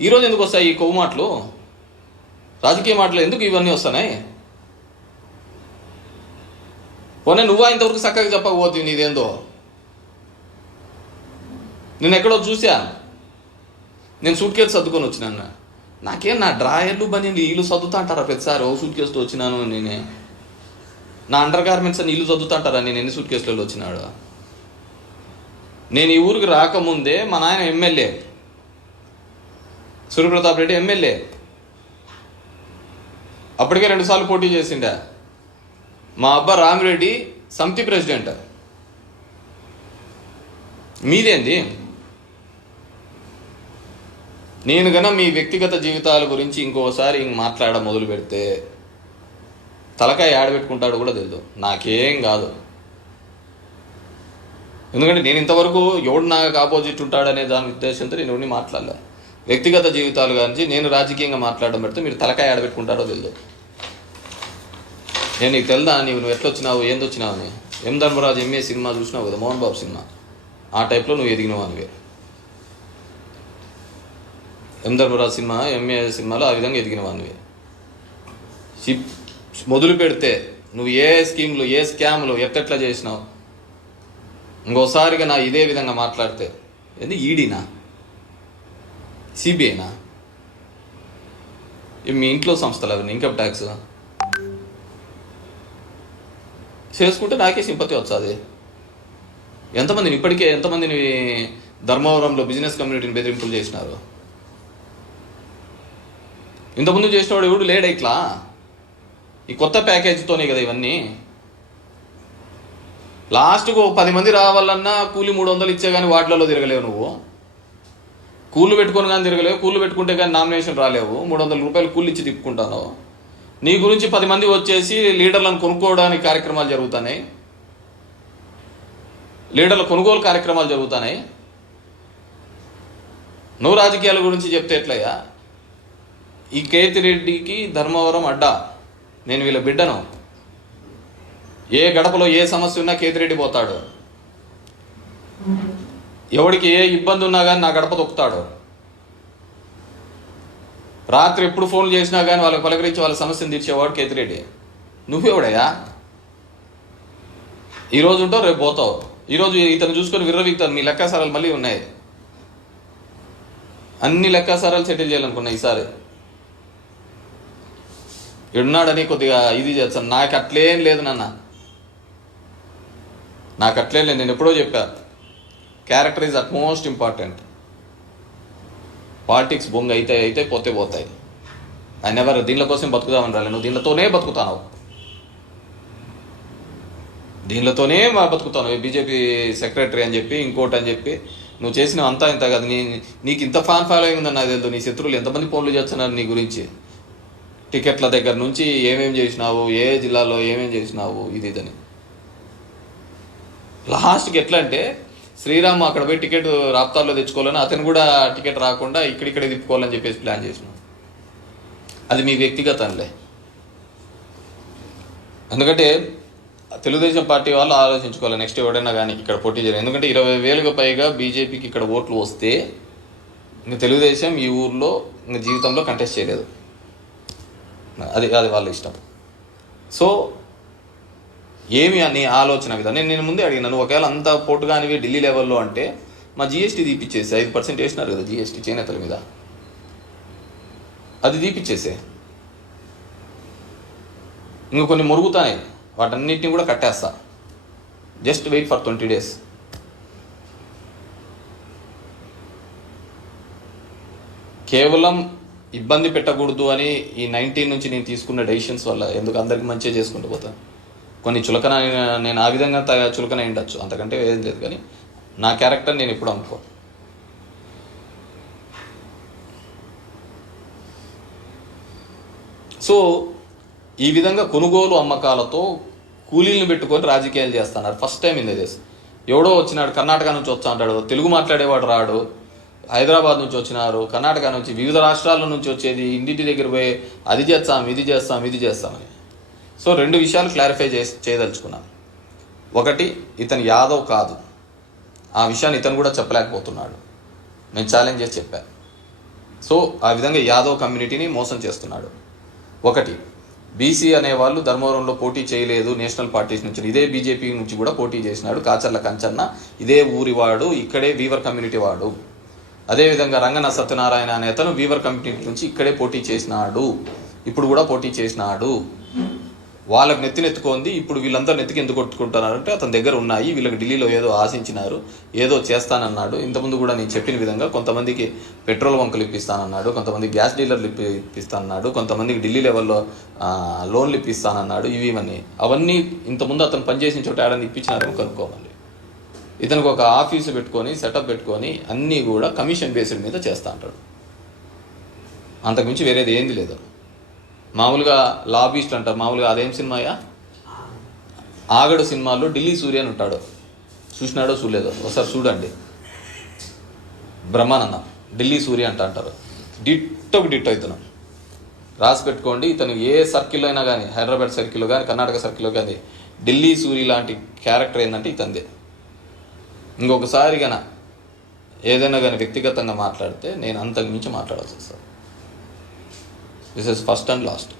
ఈరోజు ఎందుకు వస్తాయి ఈ కొవ్వు మాటలు, రాజకీయ మాటలు ఎందుకు ఇవన్నీ వస్తున్నాయి? పోనీ నువ్వు ఇంతవరకు చక్కగా చెప్పకపోతుంది నీదేందో. నేను ఎక్కడో చూసా, నేను సూట్ కేసు సర్దుకొని వచ్చినాను. నాకేం నా డ్రాయర్లు బనీలు వీళ్ళు చదువుతా అంటారా ప్రతిసారి? ఓ సూట్ కేసుతో వచ్చినాను నేనే. నా అండర్ గార్మెంట్స్ అని వీళ్ళు చదువుతా అంటారా నేను ఎన్ని సూట్ కేసులలో వచ్చినాడు? నేను ఈ ఊరికి రాకముందే మా నాయన ఎమ్మెల్యే, సూర్యప్రతాప్ రెడ్డి ఎమ్మెల్యే, అప్పటికే 2 సార్లు పోటీ చేసిండా. మా అబ్బా రామిరెడ్డి సమితి ప్రెసిడెంట్. మీదేంది? నేను గన మీ వ్యక్తిగత జీవితాల గురించి ఇంకోసారి మాట్లాడ మొదలు పెడితే తలకాయ ఆడబెట్టుకుంటాడు కూడా తెలియదు. నాకేం కాదు, ఎందుకంటే నేను ఇంతవరకు ఎవడు నాకు ఆపోజిట్ ఉంటాడనే దాని ఉద్దేశంతో నేను ఎవరిని మాట్లాడలే. వ్యక్తిగత జీవితాలు గురించి నేను రాజకీయంగా మాట్లాడడం పెడితే మీరు తలకాయ ఆడబెట్టుకుంటాడో తెలియదు. నేను నీకు తెలుదా నువ్వు ఎట్లొచ్చినావు ఏందొచ్చినావు అని? ఎం ధర్మరాజు ఎంఏ సినిమా చూసినావు కదా, మోహన్ బాబు సినిమా, ఆ టైప్లో నువ్వు ఎదిగినావు అనివే. ఎం ధర్మరాజు సినిమా ఎంఏ సినిమాలో ఆ విధంగా ఎదిగిన వానివి. మొదలు పెడితే నువ్వు ఏ స్కీమ్లు ఏ స్కామ్లు ఎట్టెట్లా చేసినావు ఇంకోసారిగా నా ఇదే విధంగా మాట్లాడితే ఏంది ఈడీనా సిబిఐనా మీ ఇంట్లో సంస్థలు అవి ఇన్కమ్ ట్యాక్స్ చేసుకుంటే నాకే సింపతి వచ్చాది. ఎంతమందిని ఇప్పటికే ఎంతమందిని ధర్మవరంలో బిజినెస్ కమ్యూనిటీని బెదిరింపులు చేసినారు? ఇంతకుముందు చేసినవాడు ఎవడు లేడు. ఇట్లా ఈ కొత్త ప్యాకేజీతోనే కదా ఇవన్నీ. లాస్ట్కు 10 మంది రావాలన్నా కూలి 300 ఇచ్చే కానీ వాటిలలో తిరగలేవు. నువ్వు కూళ్ళు పెట్టుకొని కానీ తిరగలేవు, కూళ్ళు పెట్టుకుంటే కానీ నామినేషన్ రాలేవు, 300 రూపాయలు కూలి ఇచ్చి తిప్పుకుంటాను. నీ గురించి 10 మంది వచ్చేసి లీడర్లను కొనుక్కోవడానికి కార్యక్రమాలు జరుగుతున్నాయి, లీడర్ల కొనుగోలు కార్యక్రమాలు జరుగుతున్నాయి. నువ్వు రాజకీయాల గురించి చెప్తే ఎట్లయ్యా? ఈ కేతిరెడ్డికి ధర్మవరం అడ్డా, నేను వీళ్ళ బిడ్డను. ఏ గడపలో ఏ సమస్య ఉన్నా కేతిరెడ్డి పోతాడు, ఎవడికి ఏ ఇబ్బంది ఉన్నా కానీ నా గడప తొక్కుతాడు. రాత్రి ఎప్పుడు ఫోన్లు చేసినా కానీ వాళ్ళకి పలకరించి వాళ్ళ సమస్యను తీర్చేవాడు కేతిరెడ్డి. నువ్వెవడయా? ఈరోజు ఉంటావు రేపు పోతావు. ఈరోజు ఇతను చూసుకొని విర్రవీగుతాను. మీ లెక్కాసారాలు మళ్ళీ ఉన్నాయి, అన్ని లెక్కాసారాలు సెటిల్ చేయాలనుకున్నా ఈసారి. ఎడున్నాడని కొద్దిగా ఇది చేస్తాను. నాకు అట్లేం లేదు నాన్న, నాకు అట్లేం లేదు. నేను ఎప్పుడో చెప్పా, character is at most important. Politics బొంగ అయితే పోతే పోతాయి. ఆయన ఎవరు దీనిల కోసం బతుకుదామని రాలే. నువ్వు దీనితోనే బతుకుతావు, దీనితోనే బతుకుతాను. బీజేపీ సెక్రటరీ అని చెప్పి ఇంకోటి అని చెప్పి నువ్వు చేసిన అంతా ఇంత కాదు. నీకు ఇంత ఫ్యాన్ ఫాలోయింగ్ ఉందని నాకు తెలియదు. నీ శత్రువులు ఎంతమంది ఫోన్లు చేస్తున్నారు నీ గురించి, టికెట్ల దగ్గర నుంచి ఏమేమి చేసినావు, ఏ జిల్లాలో ఏమేమి చేసినావు, ఇదని. లాస్ట్కి ఎట్లా అంటే శ్రీరామ్ అక్కడ పోయి టికెట్ రాప్తాల్లో తెచ్చుకోవాలని, అతను కూడా టికెట్ రాకుండా ఇక్కడిక్కడే తిప్పుకోవాలని చెప్పేసి ప్లాన్ చేసినావు. అది మీ వ్యక్తిగతంలే. ఎందుకంటే తెలుగుదేశం పార్టీ వాళ్ళు ఆలోచించుకోవాలి నెక్స్ట్ ఎవడైనా కానీ ఇక్కడ పోటీ చేయాలి. ఎందుకంటే 20,000కు పైగా బీజేపీకి ఇక్కడ ఓట్లు వస్తే ఇంక తెలుగుదేశం ఈ ఊర్లో ఇంక జీవితంలో కంటెస్ట్ చేయలేదు. అది వాళ్ళ ఇష్టం. సో ఏమి అని ఆలోచన విధానం నేను ముందే అడిగినా. నువ్వు ఒకవేళ అంత పోటు కానివి ఢిల్లీ లెవెల్లో అంటే మా జీఎస్టీ తీపిచ్చేసి 5% వేసినారు కదా జీఎస్టీ చేనేతల మీద, అది తీపిచ్చేసే. ఇంక కొన్ని మురుగుతాయి, వాటన్నిటిని కూడా కట్టేస్తా. Just wait for 20 days. కేవలం ఇబ్బంది పెట్టకూడదు అని ఈ 19 నుంచి నేను తీసుకున్న డెసిషన్స్ వల్ల ఎందుకు అందరికి మంచిగా చేసుకుంటూ పోతాను. కొన్ని చులకన నేను ఆ విధంగా చులకన ఉండొచ్చు, అంతకంటే ఏం లేదు. కానీ నా క్యారెక్టర్ నేను ఎప్పుడు అనుకో. సో ఈ విధంగా కొనుగోలు అమ్మకాలతో కూలీలను పెట్టుకొని రాజకీయాలు చేస్తున్నారు. ఫస్ట్ టైం ఇన్ దేశ్. ఎవడో వచ్చినాడు కర్ణాటక నుంచి వచ్చా అంటాడు, తెలుగు మాట్లాడేవాడు రాడు. హైదరాబాద్ నుంచి వచ్చినారు, కర్ణాటక నుంచి, వివిధ రాష్ట్రాల నుంచి వచ్చేది, ఇంటింటి దగ్గర పోయి అది చేస్తాం ఇది చేస్తామని. సో 2 విషయాలు క్లారిఫై చేయదలుచుకున్నాను. ఒకటి, ఇతను యాదవ్ కాదు, ఆ విషయాన్ని ఇతను కూడా చెప్పలేకపోతున్నాడు. నేను ఛాలెంజ్ చేసి చెప్పాను. సో ఆ విధంగా యాదవ్ కమ్యూనిటీని మోసం చేస్తున్నాడు. ఒకటి, బీసీ అనేవాళ్ళు ధర్మవరంలో పోటీ చేయలేదు నేషనల్ పార్టీస్ నుంచి, ఇదే బీజేపీ నుంచి కూడా పోటీ చేసినాడు. కాచర్ల కంచన్న ఇదే ఊరివాడు, ఇక్కడే వీవర్ కమ్యూనిటీ వాడు. అదేవిధంగా రంగన సత్యనారాయణ అనే అతను వీవర్ కమ్యూనిటీ నుంచి ఇక్కడే పోటీ చేసినాడు, ఇప్పుడు కూడా పోటీ చేసినాడు. వాళ్ళకి నెత్తినెత్తుకుంది. ఇప్పుడు వీళ్ళందరూ నెత్తికి ఎందుకు కొట్టుకుంటున్నారంటే అతని దగ్గర ఉన్నాయి, వీళ్ళకి ఢిల్లీలో ఏదో ఆశించినారు, ఏదో చేస్తానన్నాడు. ఇంతకుముందు కూడా నేను చెప్పిన విధంగా కొంతమందికి పెట్రోల్ బంకులు ఇప్పిస్తానన్నాడు, కొంతమంది గ్యాస్ డీలర్లు ఇప్పిస్తానన్నాడు, కొంతమందికి ఢిల్లీ లెవెల్లో లోన్లు ఇప్పిస్తానన్నాడు. ఇవన్నీ అవన్నీ ఇంతకుముందు అతను పనిచేసిన చోట ఏడాది ఇప్పించినారని కనుక్కోవాలి. ఇతనికి ఒక ఆఫీసు పెట్టుకొని సెటప్ పెట్టుకొని అన్నీ కూడా కమిషన్ బేస్డ్ మీద చేస్తా అంటాడు. అంతకుమించి వేరేది ఏంది లేదు. మామూలుగా లాబీస్ట్ అంటారు. మామూలుగా అదేం సినిమాయా, ఆగడు సినిమాలో ఢిల్లీ సూర్య అని ఉంటాడు, చూసినాడో చూడలేదో ఒకసారి చూడండి. బ్రహ్మానందం ఢిల్లీ సూర్య అంటారు. డిట్టోకి డిట్టో ఇతను రాసి పెట్టుకోండి. ఇతను ఏ సర్కిల్లో అయినా కానీ, హైదరాబాద్ సర్కిల్లో కానీ కర్ణాటక సర్కిల్లో కానీ ఢిల్లీ సూరి లాంటి క్యారెక్టర్ ఏంటంటే ఇతందే. ఇంకొకసారి కన ఏదైనా కానీ వ్యక్తిగతంగా మాట్లాడితే నేను అంతకు మించి మాట్లాడాల్సి వస్తుంది. This is first and last.